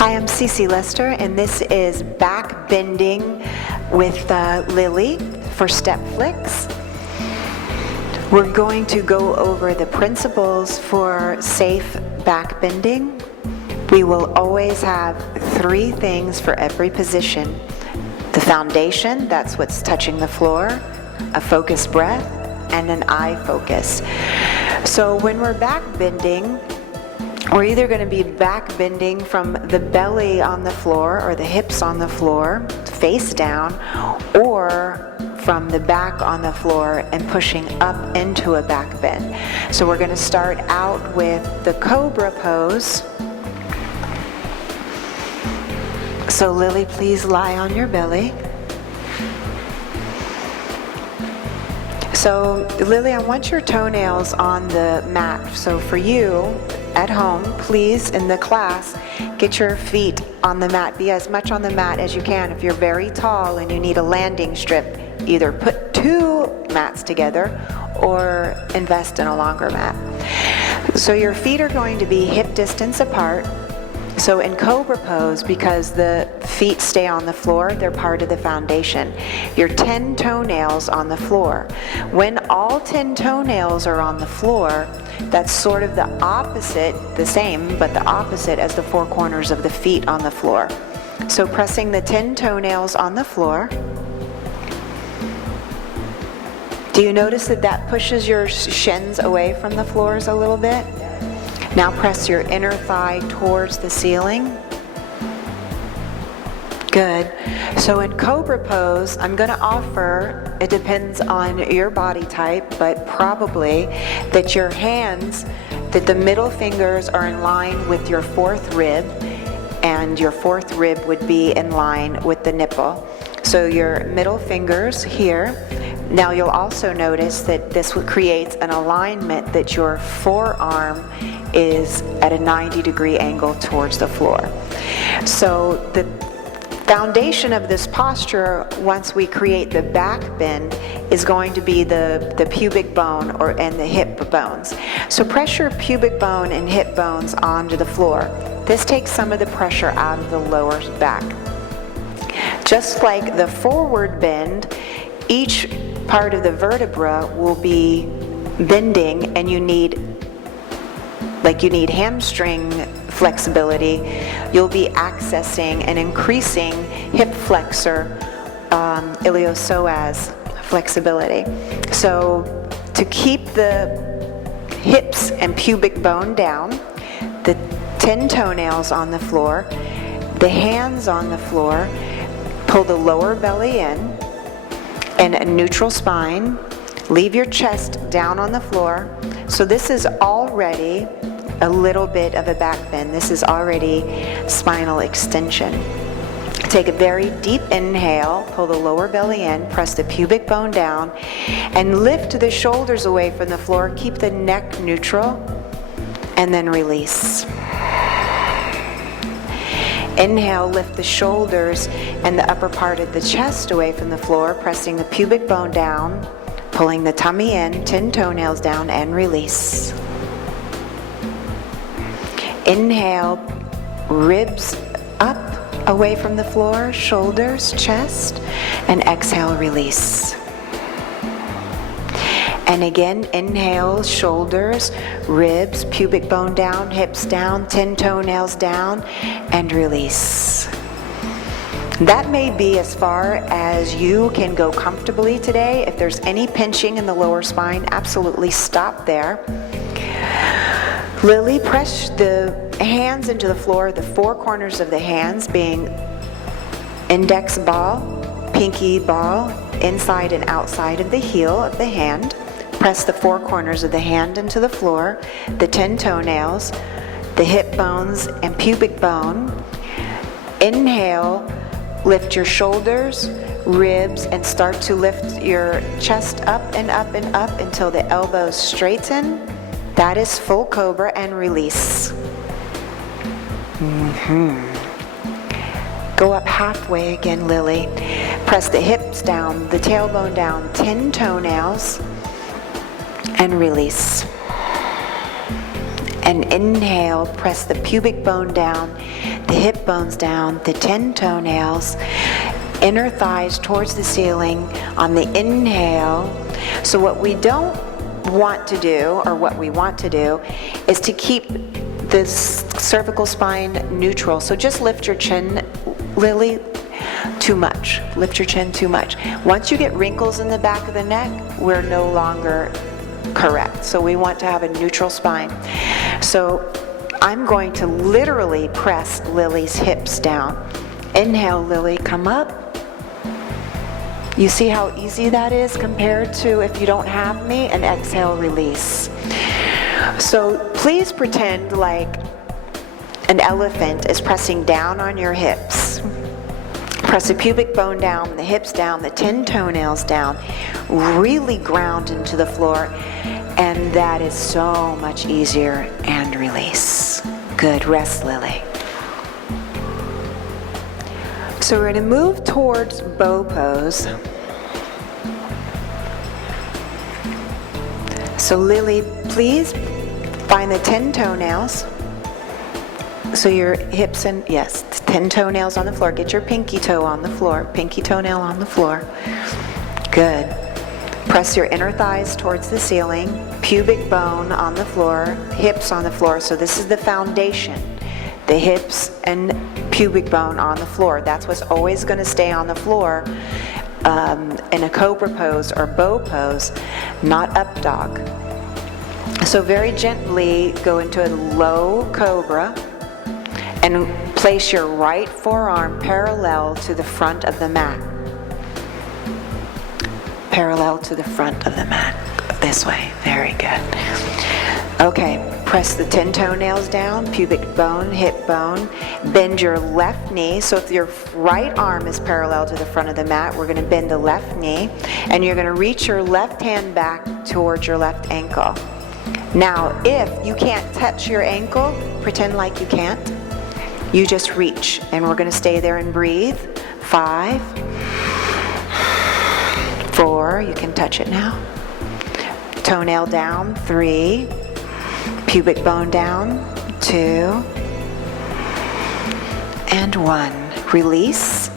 Hi, I'm Cece Lester, and this is Back Bending with Lily for StepFlix. We're going to go over the principles for safe back bending. We will always have 3 things for every position. The foundation, that's what's touching the floor, a focused breath, and an eye focus. So when we're back bending, we're either going to be back bending from the belly on the floor or the hips on the floor, face down, or from the back on the floor and pushing up into a back bend. So we're going to start out with the cobra pose. So Lily, please lie on your belly. So Lily, I want your toenails on the mat. So for you, at home, please, in the class, get your feet on the mat. Be as much on the mat as you can. If you're very tall and you need a landing strip, either put 2 mats together or invest in a longer mat. So your feet are going to be hip distance apart. So in cobra pose, because the feet stay on the floor, they're part of the foundation. Your 10 toenails on the floor. When all 10 toenails are on the floor, that's sort of the opposite, the same, but the opposite as the 4 corners of the feet on the floor. So pressing the 10 toenails on the floor. Do you notice that that pushes your shins away from the floors a little bit? Now press your inner thigh towards the ceiling. Good. So in cobra pose, I'm going to offer, it depends on your body type, but probably that your hands, that the middle fingers are in line with your 4th rib, and your 4th rib would be in line with the nipple. So your middle fingers here. Now you'll also notice that this creates an alignment that your forearm is at a 90-degree angle towards the floor. So the foundation of this posture, once we create the back bend, is going to be the pubic bone and the hip bones. So press your pubic bone and hip bones onto the floor. This takes some of the pressure out of the lower back. Just like the forward bend, each part of the vertebra will be bending, and you need hamstring flexibility. You'll be accessing and increasing hip flexor iliopsoas flexibility. So to keep the hips and pubic bone down, the 10 toenails on the floor, the hands on the floor, pull the lower belly in, and a neutral spine. Leave your chest down on the floor. So this is already a little bit of a back bend. This is already spinal extension. Take a very deep inhale, pull the lower belly in, press the pubic bone down, and lift the shoulders away from the floor. Keep the neck neutral, and then release. Inhale, lift the shoulders and the upper part of the chest away from the floor, pressing the pubic bone down, pulling the tummy in, 10 toenails down, and release. Inhale, ribs up away from the floor, shoulders, chest, and exhale, release. And again, inhale, shoulders, ribs, pubic bone down, hips down, 10 toenails down, and release. That may be as far as you can go comfortably today. If there's any pinching in the lower spine, absolutely stop there. Lily, press the hands into the floor, the 4 corners of the hands being index ball, pinky ball, inside and outside of the heel of the hand. Press the 4 corners of the hand into the floor, the 10 toenails, the hip bones and pubic bone. Inhale, lift your shoulders, ribs, and start to lift your chest up and up and up until the elbows straighten. That is full cobra, and release. Go up halfway again, Lily. Press the hips down, the tailbone down, 10 toenails, and release. And inhale, press the pubic bone down, the hip bones down, the 10 toenails, inner thighs towards the ceiling on the inhale. So what we don't want to do, or what we want to do, is to keep the cervical spine neutral. So just lift your chin, Lily, too much. Lift your chin too much. Once you get wrinkles in the back of the neck, we're no longer correct. So we want to have a neutral spine. So I'm going to literally press Lily's hips down. Inhale, Lily, come up. You see how easy that is compared to if you don't have me? And exhale, release. So please pretend like an elephant is pressing down on your hips. Press the pubic bone down, the hips down, the 10 toenails down. Really ground into the floor. And that is so much easier. And release. Good. Rest, Lily. So we're going to move towards bow pose. So Lily, please find the 10 toenails. So your hips and, yes, 10 toenails on the floor. Get your pinky toe on the floor. Pinky toenail on the floor. Good. Press your inner thighs towards the ceiling. Pubic bone on the floor. Hips on the floor. So this is the foundation. The hips and pubic bone on the floor. That's what's always going to stay on the floor in a cobra pose or bow pose, not up dog. So very gently go into a low cobra and place your right forearm parallel to the front of the mat. Parallel to the front of the mat. This way. Very good. Okay. Press the 10 toenails down, pubic bone, hip bone. Bend your left knee. So if your right arm is parallel to the front of the mat, we're going to bend the left knee. And you're going to reach your left hand back towards your left ankle. Now, if you can't touch your ankle, pretend like you can't. You just reach. And we're going to stay there and breathe. 5, 4, you can touch it now. Toenail down, 3. Pubic bone down, 2, and 1. Release.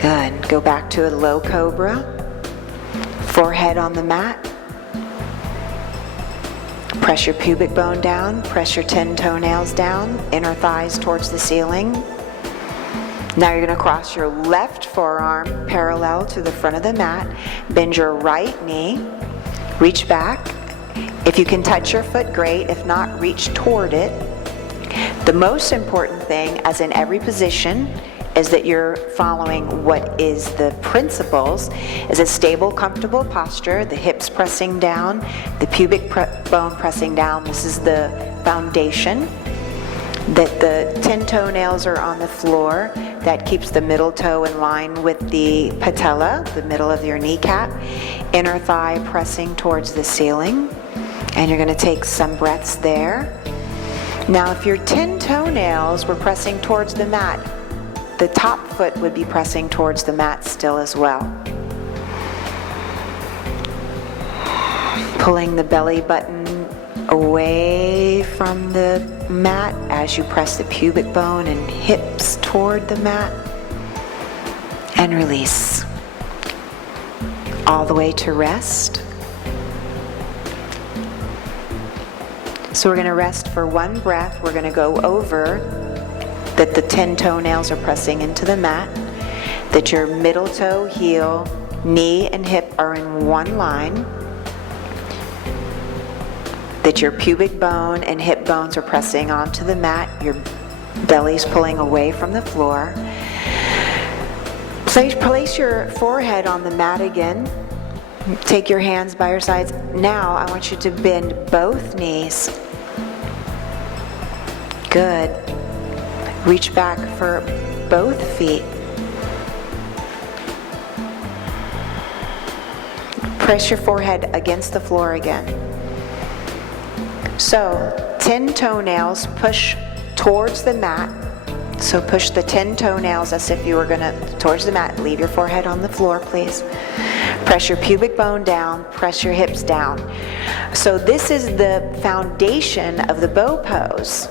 Good. Go back to a low cobra. Forehead on the mat. Press your pubic bone down. Press your 10 toenails down. Inner thighs towards the ceiling. Now you're going to cross your left forearm parallel to the front of the mat. Bend your right knee. Reach back. If you can touch your foot, great. If not, reach toward it. The most important thing, as in every position, is that you're following what is the principles, is a stable, comfortable posture, the hips pressing down, the pubic bone pressing down. This is the foundation. That the 10 toenails are on the floor. That keeps the middle toe in line with the patella, the middle of your kneecap. Inner thigh pressing towards the ceiling. And you're going to take some breaths there. Now, if your 10 toenails were pressing towards the mat, the top foot would be pressing towards the mat still as well. Pulling the belly button away from the mat as you press the pubic bone and hips toward the mat. And release. All the way to rest. So we're going to rest for one breath. We're going to go over that the 10 toenails are pressing into the mat, that your middle toe, heel, knee, and hip are in one line, that your pubic bone and hip bones are pressing onto the mat, your belly's pulling away from the floor. Place your forehead on the mat again. Take your hands by your sides. Now I want you to bend both knees. Good. Reach back for both feet. Press your forehead against the floor again. So, 10 toenails push towards the mat. So push the 10 toenails as if you were going to, towards the mat. Leave your forehead on the floor, please. Press your pubic bone down, press your hips down. So this is the foundation of the bow pose.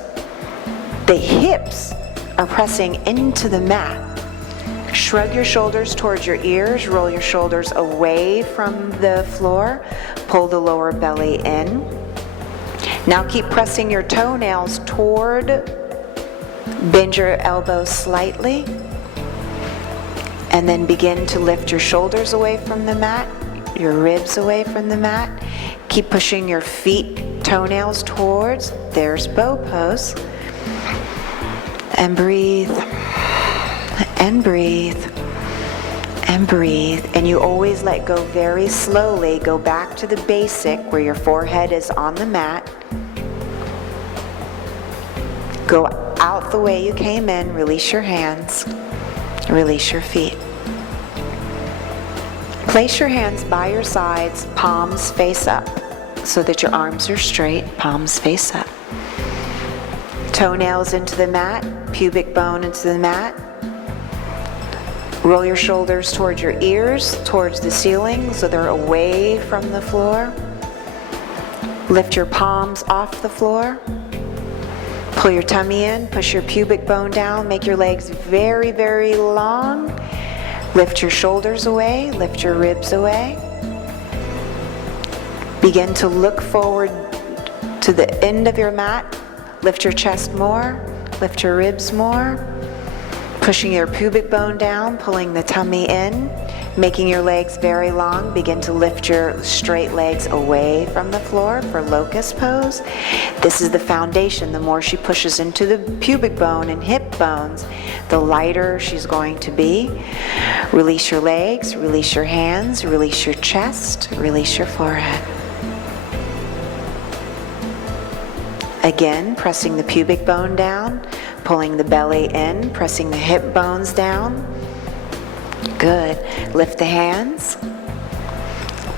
The hips are pressing into the mat. Shrug your shoulders towards your ears, roll your shoulders away from the floor, pull the lower belly in. Now keep pressing your toenails toward, bend your elbows slightly, and then begin to lift your shoulders away from the mat, your ribs away from the mat. Keep pushing your feet, toenails towards, there's bow pose. And breathe, and breathe, and breathe. And you always let go very slowly. Go back to the basic where your forehead is on the mat. Go out the way you came in, release your hands, release your feet. Place your hands by your sides, palms face up, so that your arms are straight, palms face up. Toenails into the mat, pubic bone into the mat. Roll your shoulders towards your ears, towards the ceiling, so they're away from the floor. Lift your palms off the floor. Pull your tummy in, push your pubic bone down, make your legs very, very long. Lift your shoulders away, lift your ribs away. Begin to look forward to the end of your mat. Lift your chest more, lift your ribs more. Pushing your pubic bone down, pulling the tummy in, making your legs very long. Begin to lift your straight legs away from the floor for locust pose. This is the foundation. The more she pushes into the pubic bone and hip bones, the lighter she's going to be. Release your legs, release your hands, release your chest, release your forehead. Again, pressing the pubic bone down, pulling the belly in, pressing the hip bones down. Good. Lift the hands,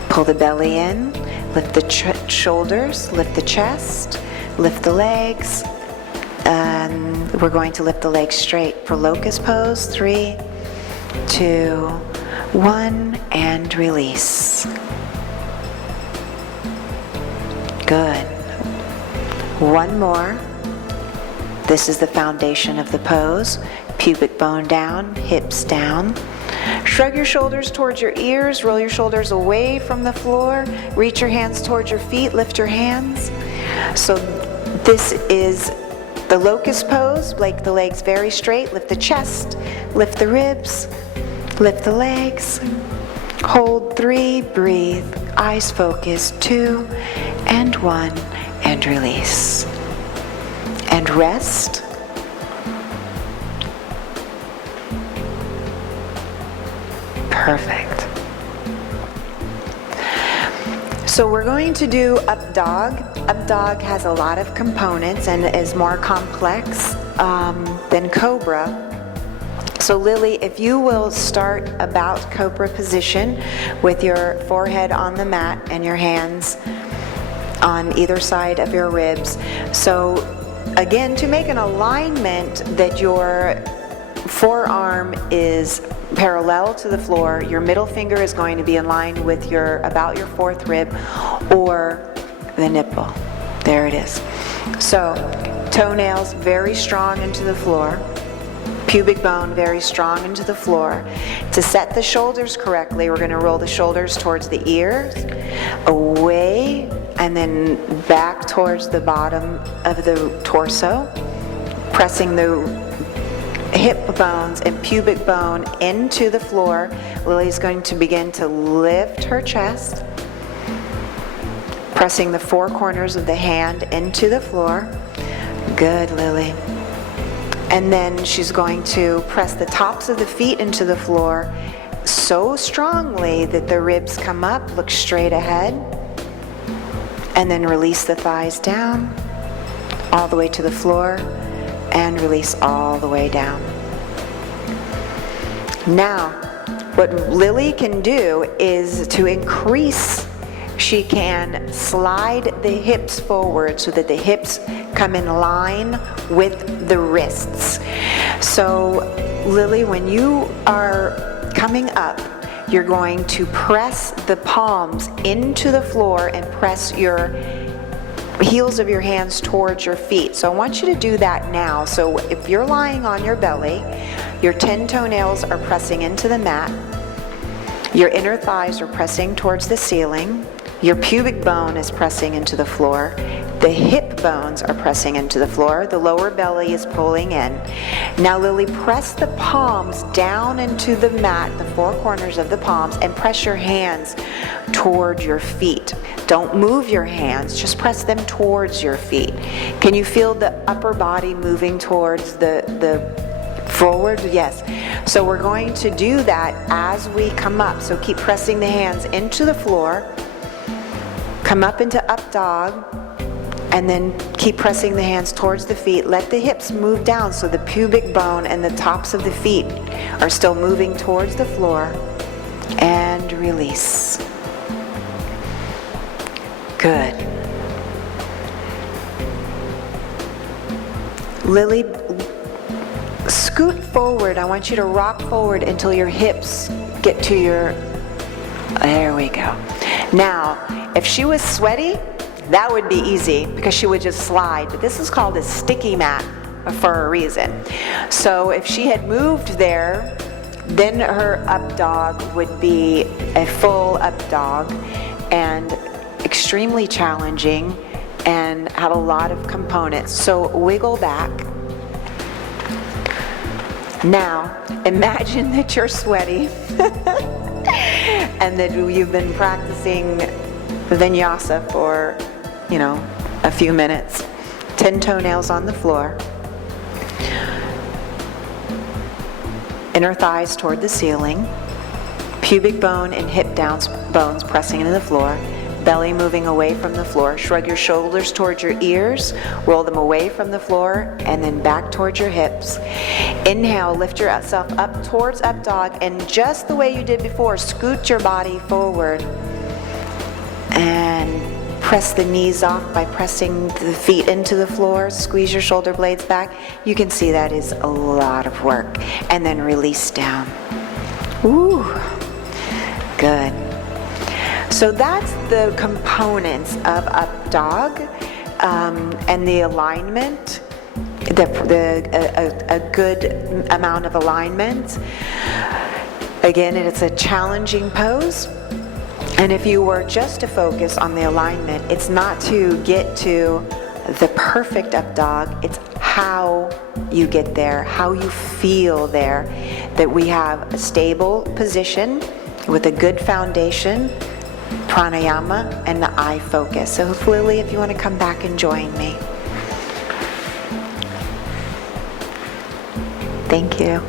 pull the belly in, lift the shoulders, lift the chest, lift the legs. And we're going to lift the legs straight for locust pose. 3, 2, 1, and release. Good. One more. This is the foundation of the pose. Pubic bone down, hips down. Shrug your shoulders towards your ears, roll your shoulders away from the floor, reach your hands towards your feet, lift your hands. So this is the locust pose. Like the legs very straight, lift the chest, lift the ribs, lift the legs. Hold 3, breathe, eyes focused, 2 and 1. And release. And rest. Perfect. So we're going to do up dog. Up dog has a lot of components and is more complex than cobra. So Lily, if you will start about cobra position with your forehead on the mat and your hands on either side of your ribs. So again, to make an alignment that your forearm is parallel to the floor, your middle finger is going to be in line with about your 4th rib or the nipple. There it is. So toenails very strong into the floor. Pubic bone very strong into the floor. To set the shoulders correctly, we're going to roll the shoulders towards the ears, away, and then back towards the bottom of the torso, pressing the hip bones and pubic bone into the floor. Lily's going to begin to lift her chest, pressing the 4 corners of the hand into the floor. Good, Lily. And then she's going to press the tops of the feet into the floor so strongly that the ribs come up, look straight ahead. And then release the thighs down, all the way to the floor, and release all the way down. Now, what Lily can do is to increase, she can slide the hips forward so that the hips come in line with the wrists. So Lily, when you are coming up, you're going to press the palms into the floor and press your heels of your hands towards your feet. So I want you to do that now. So if you're lying on your belly, your 10 toenails are pressing into the mat, your inner thighs are pressing towards the ceiling, your pubic bone is pressing into the floor, the hip bones are pressing into the floor, the lower belly is pulling in. Now Lily, press the palms down into the mat, the four corners of the palms, and press your hands toward your feet. Don't move your hands, just press them towards your feet. Can you feel the upper body moving towards the forward? Yes. So we're going to do that as we come up. So keep pressing the hands into the floor, come up into up dog, and then keep pressing the hands towards the feet. Let the hips move down so the pubic bone and the tops of the feet are still moving towards the floor. And release. Good. Lily, scoot forward. I want you to rock forward until your hips get to your... There we go. Now, if she was sweaty, that would be easy because she would just slide. But this is called a sticky mat for a reason. So if she had moved there, then her up dog would be a full up dog and extremely challenging and have a lot of components. So wiggle back. Now, imagine that you're sweaty and that you've been practicing vinyasa for, a few minutes. 10 toenails on the floor. Inner thighs toward the ceiling. Pubic bone and hip bones pressing into the floor. Belly moving away from the floor. Shrug your shoulders towards your ears. Roll them away from the floor and then back towards your hips. Inhale, lift yourself up towards up dog, and just the way you did before, scoot your body forward and press the knees off by pressing the feet into the floor. Squeeze your shoulder blades back. You can see that is a lot of work. And then release down. Ooh, good. So that's the components of up dog and the alignment, a good amount of alignment. Again, it's a challenging pose. And if you were just to focus on the alignment, it's not to get to the perfect up dog, it's how you get there, how you feel there, that we have a stable position with a good foundation, pranayama, and the eye focus. So Lily, if you want to come back and join me. Thank you.